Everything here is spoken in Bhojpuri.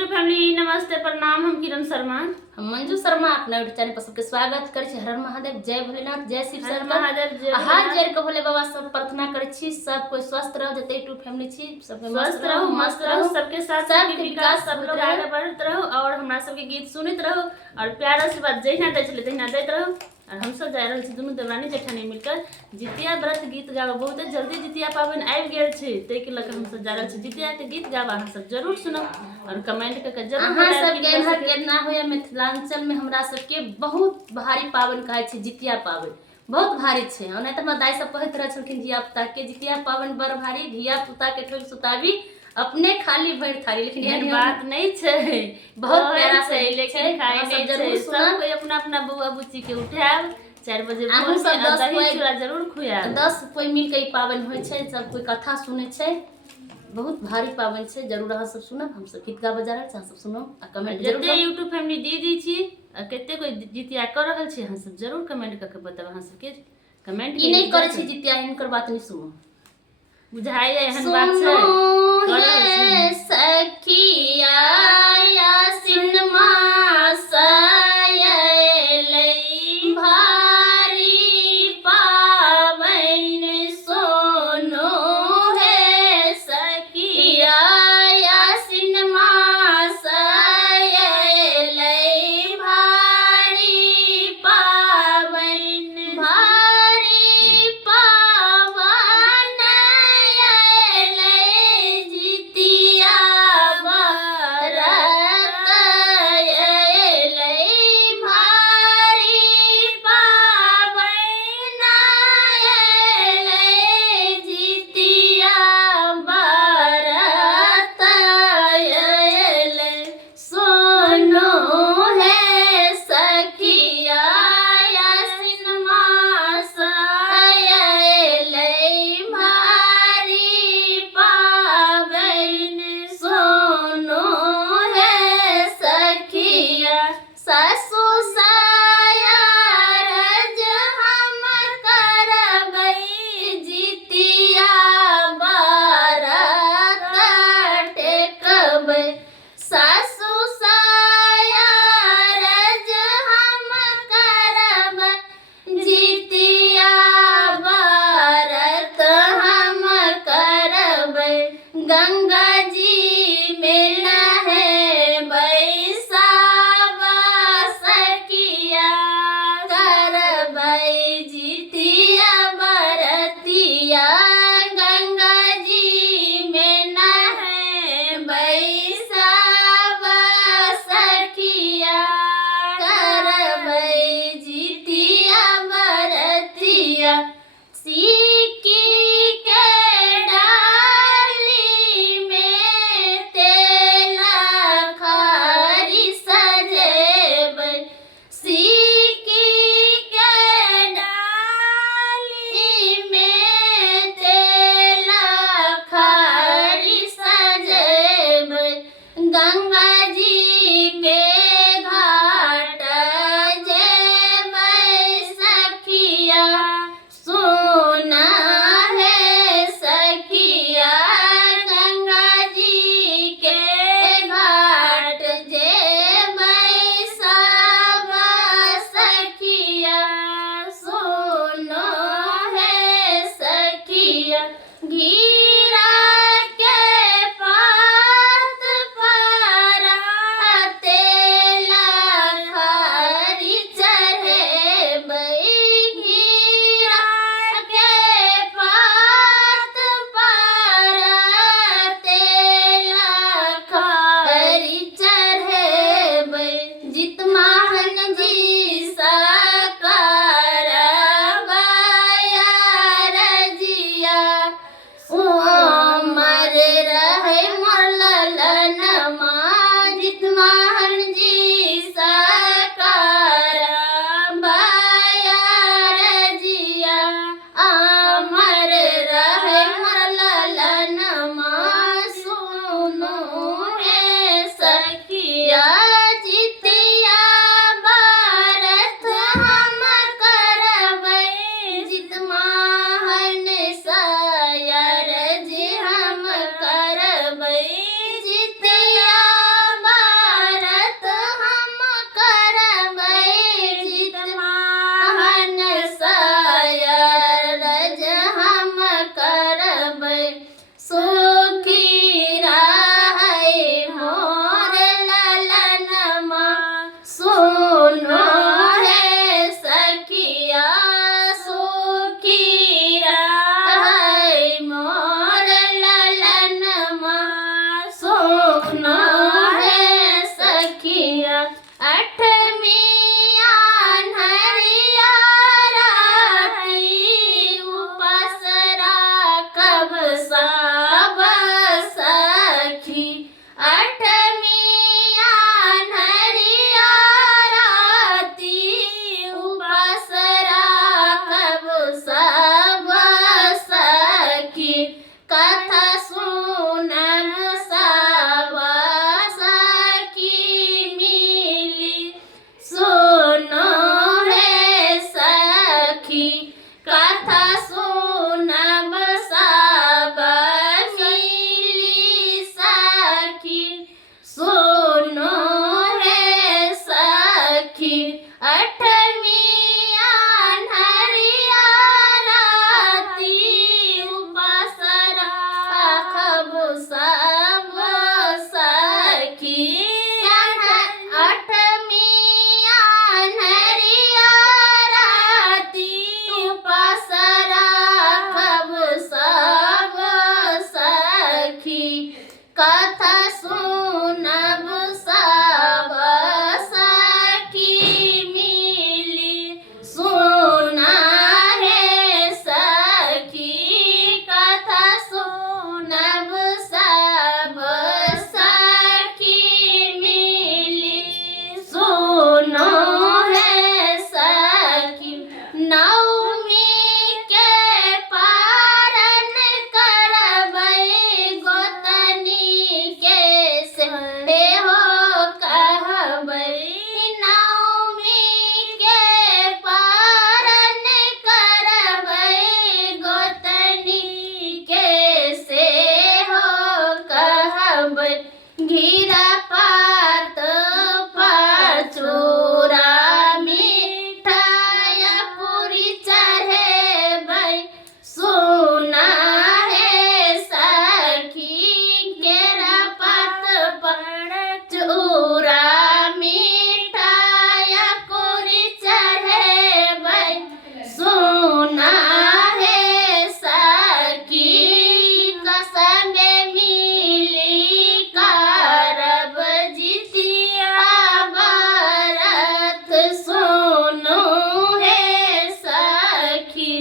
यूट्यूब फैमिली नमस्ते प्रणाम। हम किरण शर्मा, हम मंजू शर्मा अपना यूट्यूब चैनल पर सबके स्वागत करे छी। हर हर महादेव, जय भोलेनाथ, जय शिव शंकर। हाथ जोड़ के भोले बाबा सब प्रार्थना करे छी सब कोई स्वस्थ रहो, जते यूट्यूब फैमिली छी सबके स्वस्थ रहो, मस्त रहो, सबके साथ सबके विकास, सब लोग आगे बढ़त रहो और हमरा सबके गीत सुनत रहो और प्यार आशीर्वाद जहिना दै छले तहिना दैत रहो। और हम सब जा रहल छी दुनू देवरानी जेठानी मिलकर जितिया व्रत गीत गाबो। बहुत जल्दी जितिया पाबनि आबि गेल छै, तै के लके हम सब जा रहल छी जितिया के गीत गाबा। अहाँ सब जरूर सुनब और कमेंट करके जरूर अहाँ सब केना होय। मिथिलांचल में हमरा सबके बहुत भारी पाबनि कहै छै जितिया पाबनि, बहुत भारी छै। ओना त हमर दाई सब कहैत रहे छलखिन धिया पुता के जितिया पाबनि बड़ भारी, धिया पुता के ठोक सुताबी अपने खाली भरि थारी। लेकिन एहन बात नहीं छै, बहुत प्यारा से लेकिन खाए नहीं जरूर सुना। कोई अपना अपना बउआ बुच्ची के उठाएब 4 बजे भोर में आ दही चूड़ा जरूर खुआएब। 10 कोई मिल के ई पाबनि होय छै, सब कोई कथा सुनै छै। बहुत भारी पाबनि छै, जरूर अहाँ सब सुनब। हम सब गीत गाबऽ जा रहल छी, अहाँ सब सुनो आ कमेंट जरूर। जते यूट्यूब फैमिली दीदी छी आ कते कोई जितिया कर रहल छी, अहाँ सब जरूर कमेंट करके बताब। अहाँ सबके कमेंट ई नहीं करे छी जितिया, इनकर बात नहीं सुनो। बुझाइए एहन बात छै। हे सखिया आसिन मास अयलै भारी पाबनि सोनो। हे सखिया आसिन मास अयलै भारी पाबनि, भारी पाबनि अयलै जितिया घीरा पात पचूरा मिठाई पूरी चढ़े भाई सोना है सखी केरा पात पचूरा मिठाई पूरी चढ़े भाई सोना है सखी कसम मिली करब जितिया व्रत सोनो है सखी।